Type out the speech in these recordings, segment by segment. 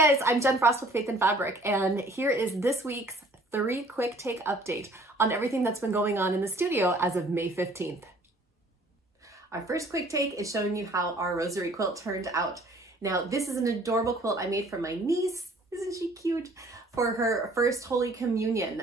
Hey guys, I'm Jen Frost with Faith and Fabric, and here is this week's 3 quick take update on everything that's been going on in the studio as of May 15th. Our first quick take is showing you how our Rosary quilt turned out. Now, this is an adorable quilt I made for my niece. Isn't she cute? For her first Holy Communion.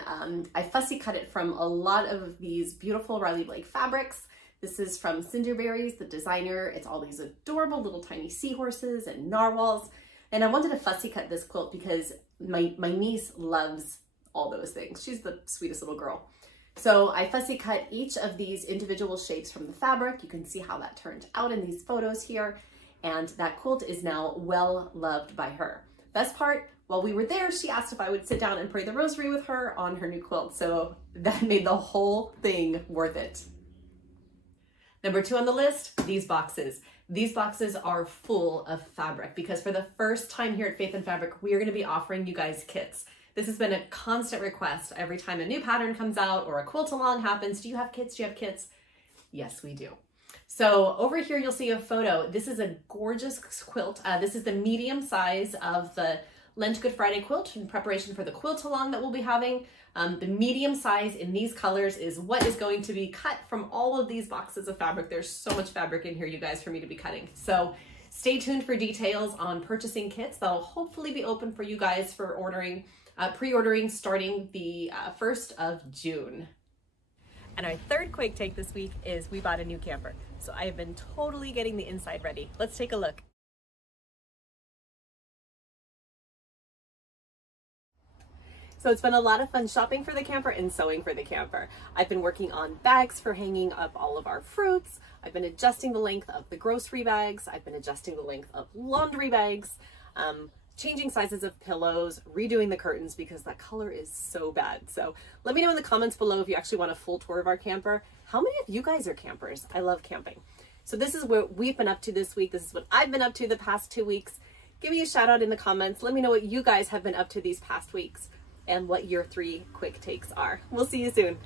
I fussy cut it from a lot of these beautiful Riley Blake fabrics. This is from Cinderberries, the designer. It's all these adorable little tiny seahorses and narwhals. And I wanted to fussy cut this quilt because my niece loves all those things. She's the sweetest little girl. So I fussy cut each of these individual shapes from the fabric. You can see how that turned out in these photos here. And that quilt is now well loved by her. Best part, while we were there, she asked if I would sit down and pray the rosary with her on her new quilt. So that made the whole thing worth it. Number 2 on the list, these boxes. These boxes are full of fabric because for the first time here at Faith and Fabric, we are going to be offering you guys kits. This has been a constant request every time a new pattern comes out or a quilt along happens. Do you have kits? Do you have kits? Yes, we do. So over here, you'll see a photo. This is a gorgeous quilt. This is the medium size of the Lent Good Friday quilt in preparation for the quilt along that we'll be having. The medium size in these colors is what is going to be cut from all of these boxes of fabric. There's so much fabric in here, you guys, for me to be cutting. So stay tuned for details on purchasing kits. That'll hopefully be open for you guys for ordering, pre-ordering starting the 1st of June. And our third quick take this week is we bought a new camper. So I have been totally getting the inside ready. Let's take a look. So it's been a lot of fun shopping for the camper and sewing for the camper. I've been working on bags for hanging up all of our fruits. I've been adjusting the length of the grocery bags. I've been adjusting the length of laundry bags, changing sizes of pillows, redoing the curtains because that color is so bad. So let me know in the comments below if you actually want a full tour of our camper. How many of you guys are campers? I love camping. So this is what we've been up to this week. This is what I've been up to the past 2 weeks. Give me a shout out in the comments. Let me know what you guys have been up to these past weeks and what your 3 quick takes are. We'll see you soon.